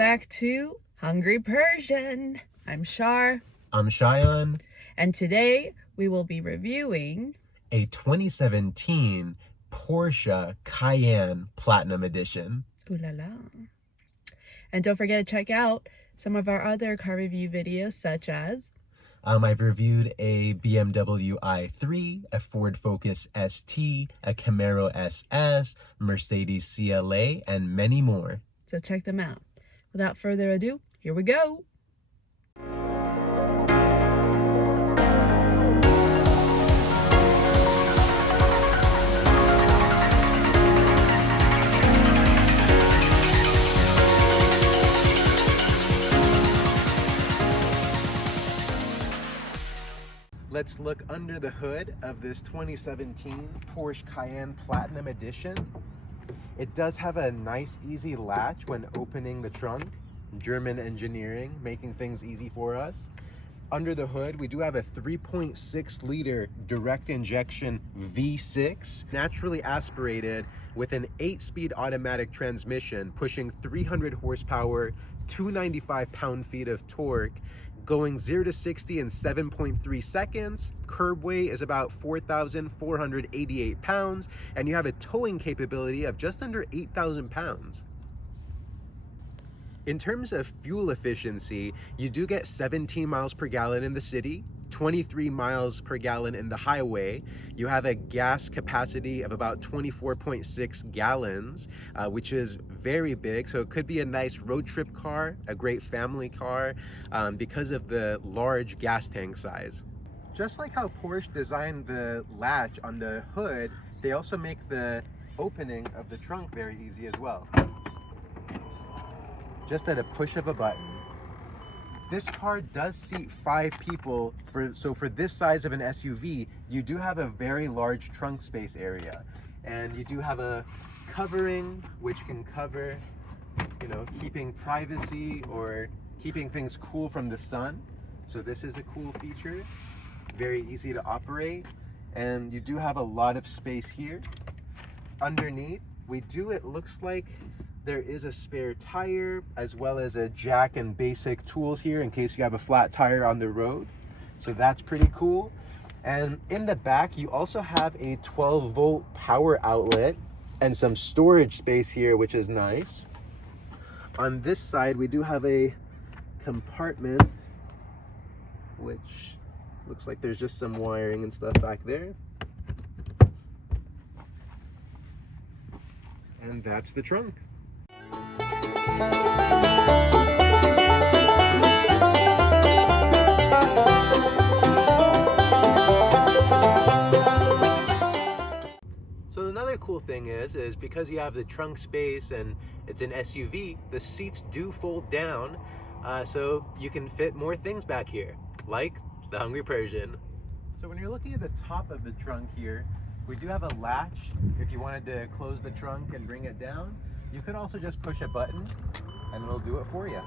back to Hungry Persian. I'm Shar. I'm Cheyenne. And today we will be reviewing a 2017 Porsche Cayenne Platinum Edition. Ooh la la. And don't forget to check out some of our other car review videos, such as I've reviewed a BMW i3, a Ford Focus ST, a Camaro SS, Mercedes CLA, and many more. So check them out. Without further ado, here we go. Let's look under the hood of this 2017 Porsche Cayenne Platinum Edition. It does have a nice, easy latch when opening the trunk. German engineering, making things easy for us. Under the hood, we do have a 3.6 liter direct injection V6, naturally aspirated with an 8-speed automatic transmission, pushing 300 horsepower, 295 pound-feet of torque, going 0 to 60 in 7.3 seconds. Curb weight is about 4,488 pounds, and you have a towing capability of just under 8,000 pounds. In terms of fuel efficiency, you do get 17 miles per gallon in the city, 23 miles per gallon in the highway. You have a gas capacity of about 24.6 gallons, which is very big. So it could be a nice road trip car, a great family car, because of the large gas tank size. Just like how Porsche designed the latch on the hood, they also make the opening of the trunk very easy as well. Just at a push of a button. This car does seat 5 people, so for this size of an SUV, you do have a very large trunk space area. And you do have a covering, which can cover, keeping privacy or keeping things cool from the sun. So this is a cool feature, very easy to operate. And you do have a lot of space here. Underneath, it looks like there is a spare tire, as well as a jack and basic tools here in case you have a flat tire on the road. So that's pretty cool. And in the back, you also have a 12-volt power outlet and some storage space here, which is nice. On this side, we do have a compartment, which looks like there's just some wiring and stuff back there. And that's the trunk. So another cool thing is because you have the trunk space and it's an SUV, the seats do fold down, so you can fit more things back here, like the Hungry Persian. So when you're looking at the top of the trunk here, we do have a latch if you wanted to close the trunk and bring it down. You could also just push a button and it'll do it for you.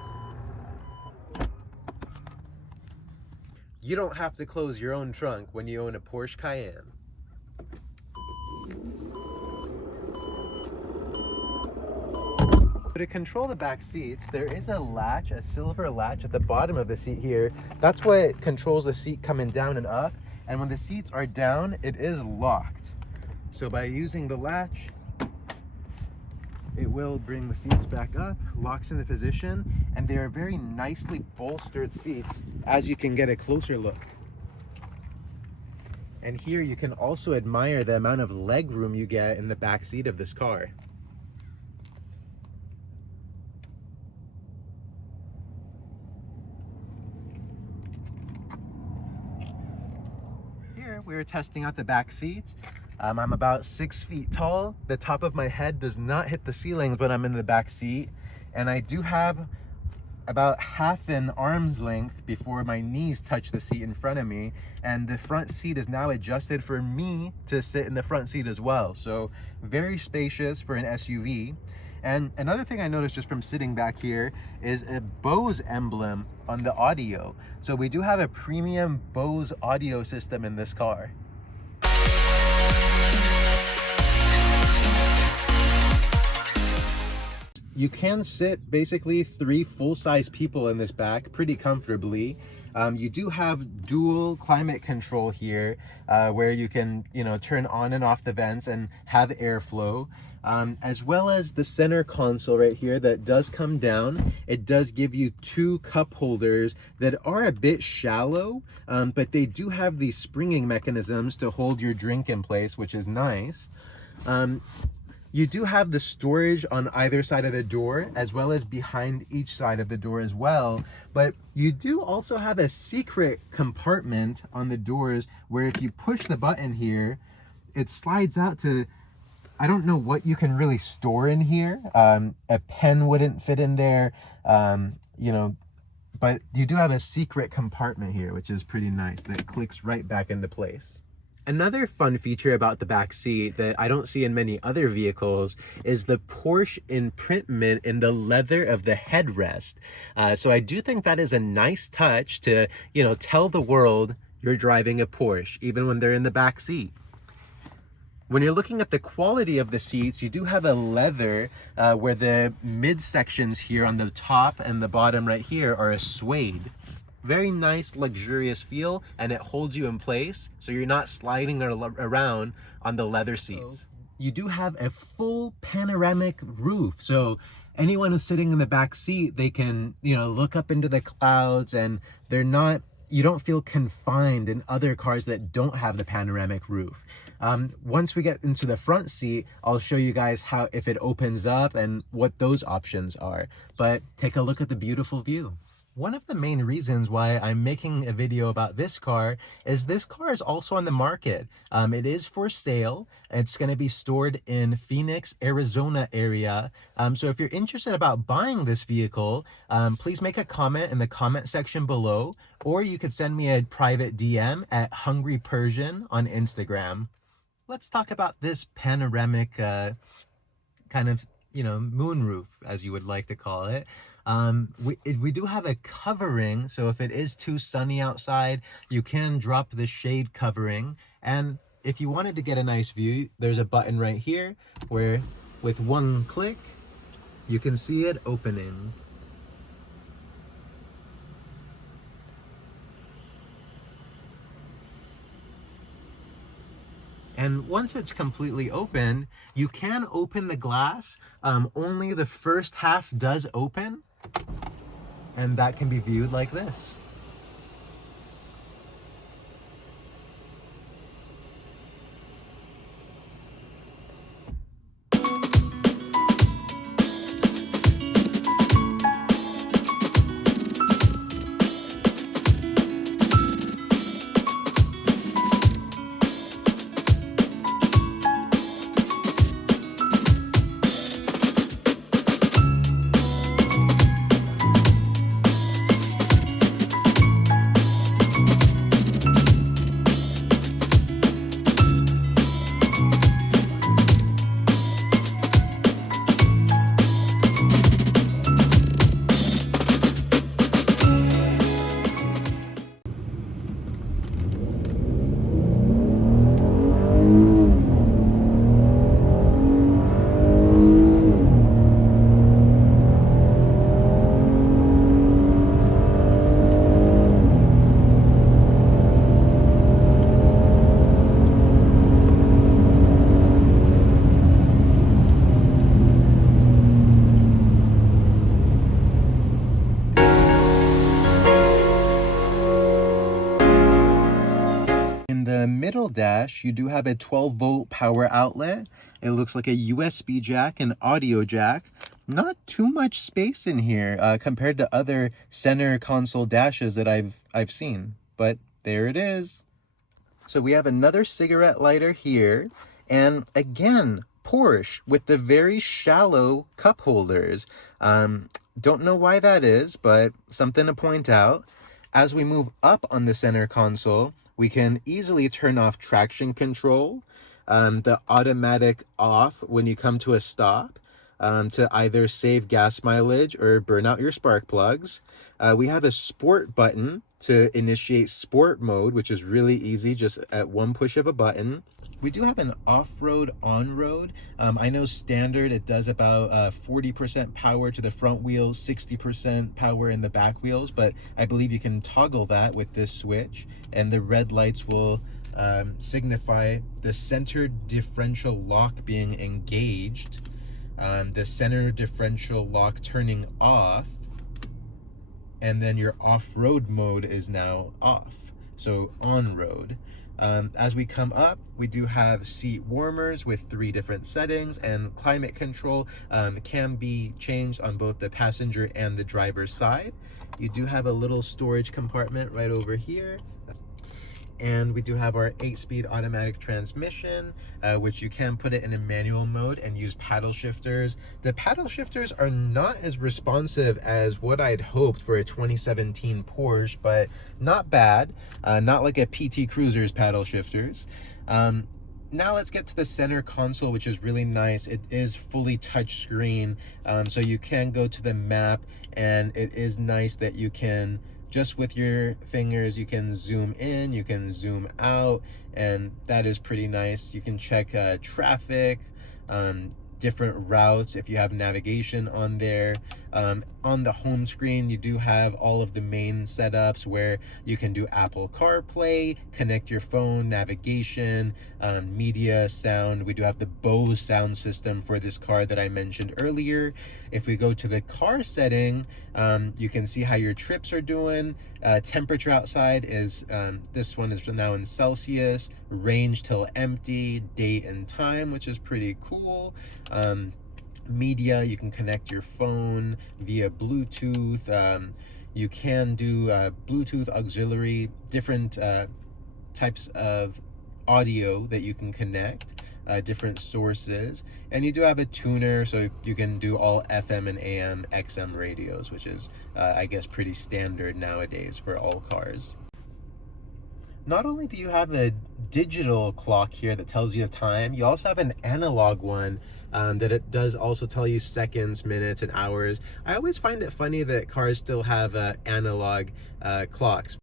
You don't have to close your own trunk when you own a Porsche Cayenne. To control the back seats, there is a latch, a silver latch at the bottom of the seat here. That's what controls the seat coming down and up. And when the seats are down, it is locked. So by using the latch, it will bring the seats back up, locks in the position, and they are very nicely bolstered seats as you can get a closer look. And here you can also admire the amount of leg room you get in the back seat of this car. Here we were testing out the back seats. I'm about 6 feet tall. The top of my head does not hit the ceilings when I'm in the back seat. And I do have about half an arm's length before my knees touch the seat in front of me. And the front seat is now adjusted for me to sit in the front seat as well. So very spacious for an SUV. And another thing I noticed just from sitting back here is a Bose emblem on the audio. So we do have a premium Bose audio system in this car. you can sit basically 3 full-size people in this back pretty comfortably. You do have dual climate control here, where you can, turn on and off the vents and have airflow. As well as the center console right here that does come down. It does give you 2 cup holders that are a bit shallow, but they do have these springing mechanisms to hold your drink in place, which is nice. You do have the storage on either side of the door, as well as behind each side of the door as well. But you do also have a secret compartment on the doors where if you push the button here, it slides out to, I don't know what you can really store in here. A pen wouldn't fit in there, but you do have a secret compartment here, which is pretty nice, that clicks right back into place. Another fun feature about the back seat that I don't see in many other vehicles is the Porsche imprintment in the leather of the headrest. So I do think that is a nice touch to, tell the world you're driving a Porsche, even when they're in the back seat. When you're looking at the quality of the seats, you do have a leather where the midsections here on the top and the bottom right here are a suede. Very nice, luxurious feel, and it holds you in place, so you're not sliding around on the leather seats. You do have a full panoramic roof, so anyone who's sitting in the back seat, they can, look up into the clouds, and you don't feel confined in other cars that don't have the panoramic roof. Once we get into the front seat, I'll show you guys if it opens up and what those options are. But take a look at the beautiful view. One of the main reasons why I'm making a video about this car is this car is also on the market. It is for sale. It's going to be stored in Phoenix, Arizona area. So if you're interested about buying this vehicle, please make a comment in the comment section below, or you could send me a private DM at HungryPersian on Instagram. Let's talk about this panoramic kind of, moonroof, as you would like to call it. We do have a covering, so if it is too sunny outside, you can drop the shade covering. And if you wanted to get a nice view, there's a button right here where with one click, you can see it opening. And once it's completely open, you can open the glass. Only the first half does open, and that can be viewed like this. Middle dash, you do have a 12-volt power outlet. It looks like a USB jack and audio jack. Not too much space in here compared to other center console dashes that I've seen, but there it is. So we have another cigarette lighter here, and again, Porsche with the very shallow cup holders. Don't know why that is, but something to point out. As we move up on the center console, we can easily turn off traction control, the automatic off when you come to a stop, to either save gas mileage or burn out your spark plugs. We have a sport button to initiate sport mode, which is really easy, just at one push of a button. We do have an off-road, on-road. I know standard, it does about 40% power to the front wheels, 60% power in the back wheels, but I believe you can toggle that with this switch, and the red lights will signify the center differential lock being engaged, the center differential lock turning off, and then your off-road mode is now off, so on-road. As we come up, we do have seat warmers with 3 different settings, and climate control can be changed on both the passenger and the driver's side. You do have a little storage compartment right over here. And we do have our 8-speed automatic transmission, which you can put it in a manual mode and use paddle shifters. The paddle shifters are not as responsive as what I'd hoped for a 2017 Porsche, but not bad. Not like a PT Cruiser's paddle shifters. Now let's get to the center console, which is really nice. It is fully touch screen, so you can go to the map, and it is nice that you can just with your fingers, you can zoom in, you can zoom out, and that is pretty nice. You can check traffic, different routes if you have navigation on there. On the home screen, you do have all of the main setups where you can do Apple CarPlay, connect your phone, navigation, media, sound. We do have the Bose sound system for this car that I mentioned earlier. If we go to the car setting, you can see how your trips are doing. Temperature outside is, this one is now in Celsius, range till empty, date and time, which is pretty cool. Media, you can connect your phone via Bluetooth. You can do Bluetooth auxiliary, different types of audio that you can connect, different sources. And you do have a tuner, so you can do all FM and AM XM radios, which is I guess pretty standard nowadays for all cars. Not only do you have a digital clock here that tells you the time, you also have an analog one that it does also tell you seconds, minutes, and hours. I always find it funny that cars still have analog clocks.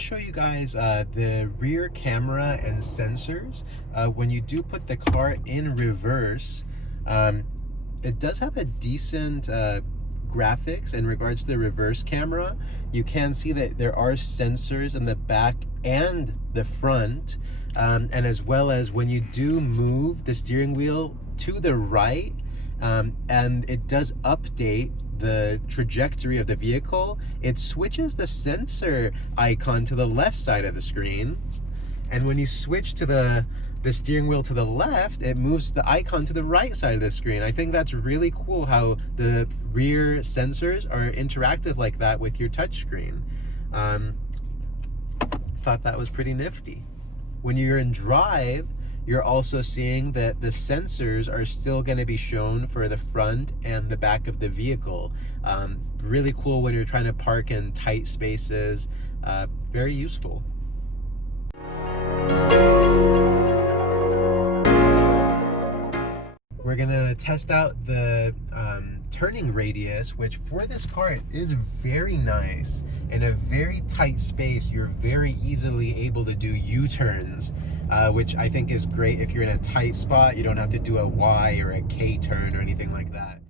Show you guys the rear camera and sensors. When you do put the car in reverse, it does have a decent graphics in regards to the reverse camera. You can see that there are sensors in the back and the front, and as well as when you do move the steering wheel to the right, and it does update the trajectory of the vehicle, it switches the sensor icon to the left side of the screen, and when you switch to the steering wheel to the left, it moves the icon to the right side of the screen. I think that's really cool how the rear sensors are interactive like that with your touchscreen. Thought that was pretty nifty. When you're in drive, you're also seeing that the sensors are still going to be shown for the front and the back of the vehicle. Really cool when you're trying to park in tight spaces. Very useful. We're going to test out the turning radius, which for this car is very nice. In a very tight space, you're very easily able to do U-turns. Which I think is great if you're in a tight spot. You don't have to do a Y or a K turn or anything like that.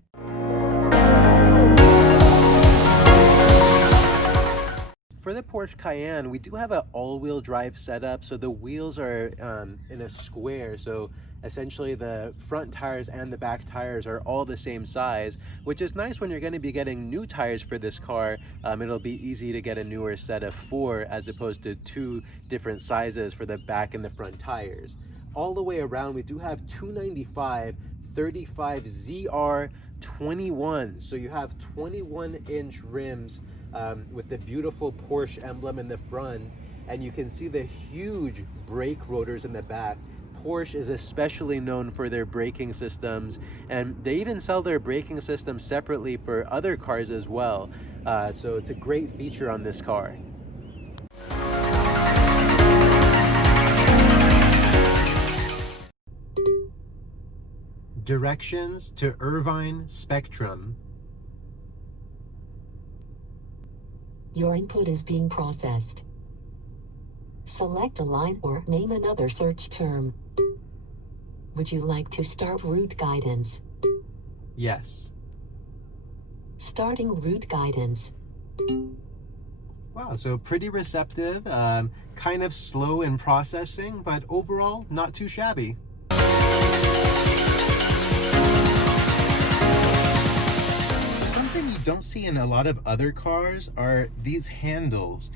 For the Porsche Cayenne, we do have an all-wheel drive setup, so the wheels are in a square, so essentially the front tires and the back tires are all the same size, which is nice when you're going to be getting new tires for this car. It'll be easy to get a newer set of 4 as opposed to 2 different sizes for the back and the front tires. All the way around, we do have 295 35 ZR 21, so you have 21-inch rims with the beautiful Porsche emblem in the front, and you can see the huge brake rotors in the back. Porsche is especially known for their braking systems, and they even sell their braking system separately for other cars as well. So it's a great feature on this car. Directions to Irvine Spectrum. Your input is being processed. Select a line or name another search term. Would you like to start route guidance? Yes. Starting route guidance. Wow, so pretty receptive, kind of slow in processing, but overall not too shabby. Something you don't see in a lot of other cars are these handles,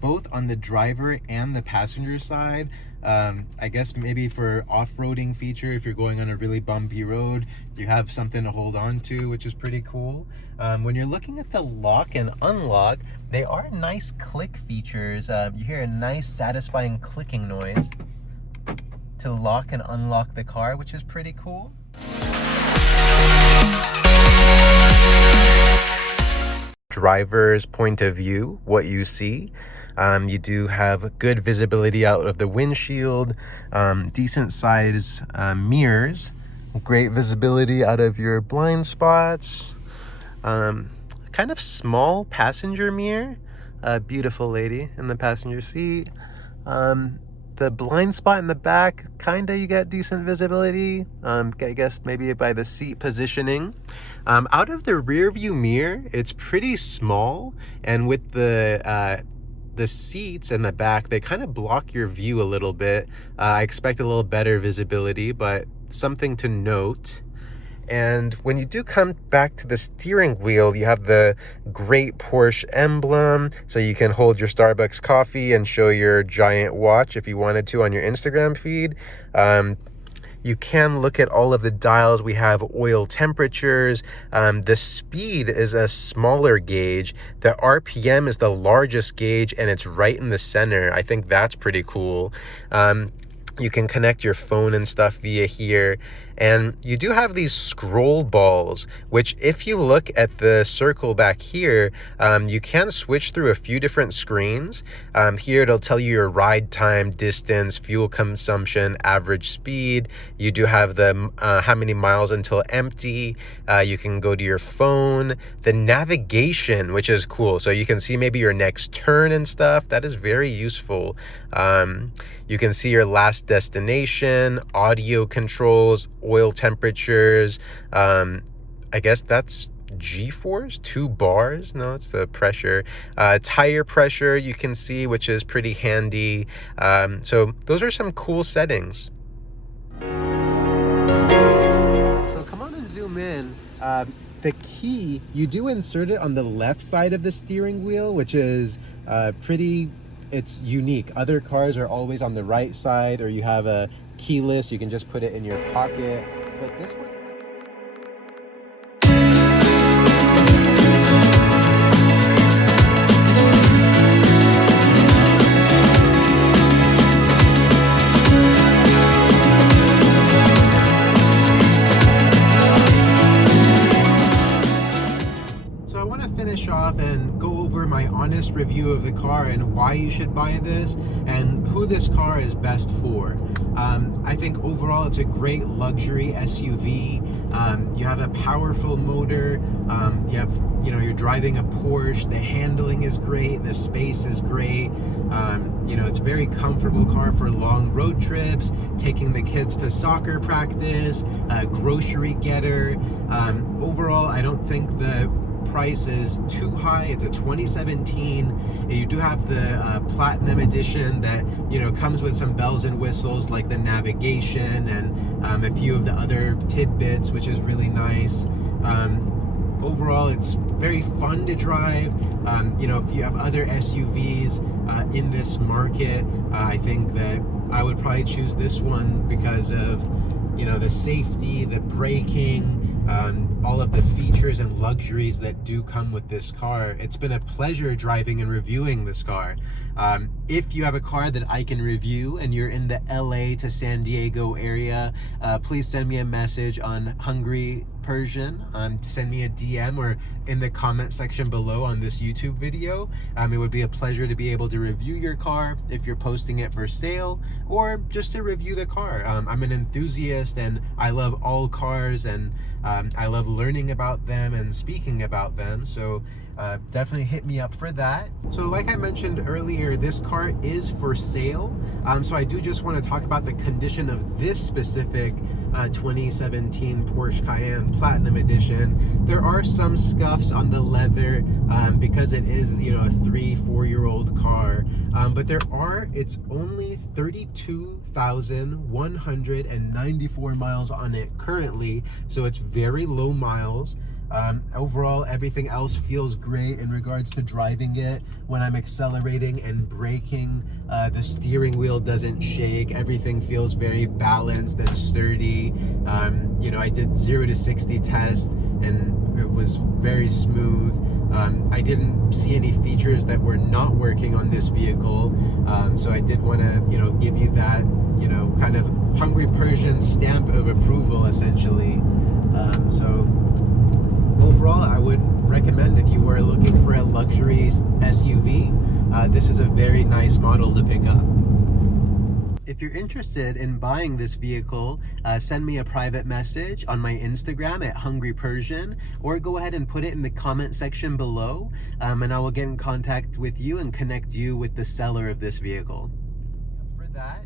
both on the driver and the passenger side. I guess maybe for off-roading feature, if you're going on a really bumpy road, you have something to hold on to, which is pretty cool. When you're looking at the lock and unlock, they are nice click features. You hear a nice satisfying clicking noise to lock and unlock the car, which is pretty cool. Driver's point of view, what you see. You do have good visibility out of the windshield, decent size mirrors, great visibility out of your blind spots, kind of small passenger mirror, beautiful lady in the passenger seat. The blind spot in the back, kind of you get decent visibility, I guess maybe by the seat positioning. Out of the rear view mirror, it's pretty small, and with the seats in the back, they kind of block your view a little bit. I expect a little better visibility, but something to note. And when you do come back to the steering wheel, you have the great Porsche emblem, so you can hold your Starbucks coffee and show your giant watch if you wanted to on your Instagram feed. You can look at all of the dials. We have oil temperatures. The speed is a smaller gauge. The RPM is the largest gauge, and it's right in the center. I think that's pretty cool. You can connect your phone and stuff via here. And you do have these scroll balls, which if you look at the circle back here, you can switch through a few different screens. Here it'll tell you your ride time, distance, fuel consumption, average speed. You do have the how many miles until empty. You can go to your phone. The navigation, which is cool. So you can see maybe your next turn and stuff. That is very useful. You can see your last destination, audio controls, oil temperatures. I guess that's G-force, 2 bars. No, it's the pressure. Tire pressure you can see, which is pretty handy. So those are some cool settings. So come on and zoom in. The key, you do insert it on the left side of the steering wheel, which is it's unique. Other cars are always on the right side, or you have a keyless, you can just put it in your pocket. But this one, so I want to finish off and go over my honest review of the car and why you should buy this and who this car is best for. I think overall it's a great luxury SUV. You have a powerful motor. You're driving a Porsche. The handling is great. The space is great. It's a very comfortable car for long road trips, taking the kids to soccer practice, grocery getter. Overall, I don't think the price is too high. It's a 2017. You do have the Platinum Edition that, you know, comes with some bells and whistles like the navigation and a few of the other tidbits, which is really nice. Overall, it's very fun to drive. You know, if you have other SUVs in this market, I think that I would probably choose this one because of, you know, the safety, the braking, all of the features and luxuries that do come with this car. It's been a pleasure driving and reviewing this car. If you have a car that I can review and you're in the LA to San Diego area, please send me a message on HungryPersian. Send me a DM or in the comment section below on this YouTube video. It would be a pleasure to be able to review your car if you're posting it for sale, or just to review the car. I'm an enthusiast and I love all cars, and I love learning about them and speaking about them, so definitely hit me up for that. So like I mentioned earlier, this car is for sale, so I do just want to talk about the condition of this specific 2017 Porsche Cayenne Platinum Edition. There are some scuffs on the leather because it is, you know, a 3-4-year-old car, but it's only 32,194 miles on it currently, so it's very low miles. Overall, everything else feels great in regards to driving it. When I'm accelerating and braking, the steering wheel doesn't shake. Everything feels very balanced and sturdy. You know, I did 0 to 60 test and it was very smooth. I didn't see any features that were not working on this vehicle, so I did want to, you know, give you that, you know, kind of HungryPersian stamp of approval, essentially. So overall, I would recommend, if you were looking for a luxury SUV, this is a very nice model to pick up. If you're interested in buying this vehicle, send me a private message on my Instagram at HungryPersian, or go ahead and put it in the comment section below, and I will get in contact with you and connect you with the seller of this vehicle. For that,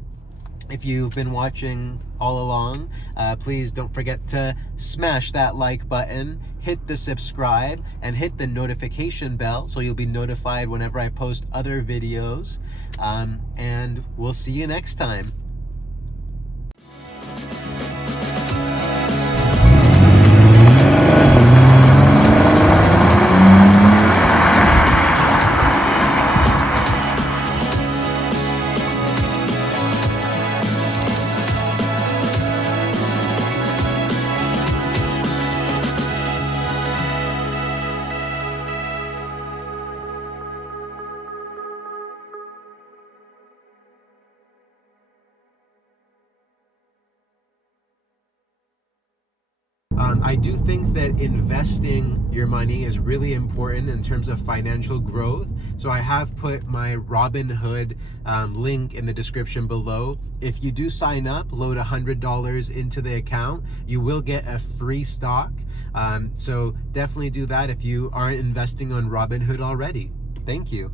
if you've been watching all along, please don't forget to smash that like button, hit the subscribe, and hit the notification bell so you'll be notified whenever I post other videos. And we'll see you next time. I do think that investing your money is really important in terms of financial growth. So I have put my Robinhood link in the description below. If you do sign up, load $100 into the account, you will get a free stock. So definitely do that if you aren't investing on Robinhood already. Thank you.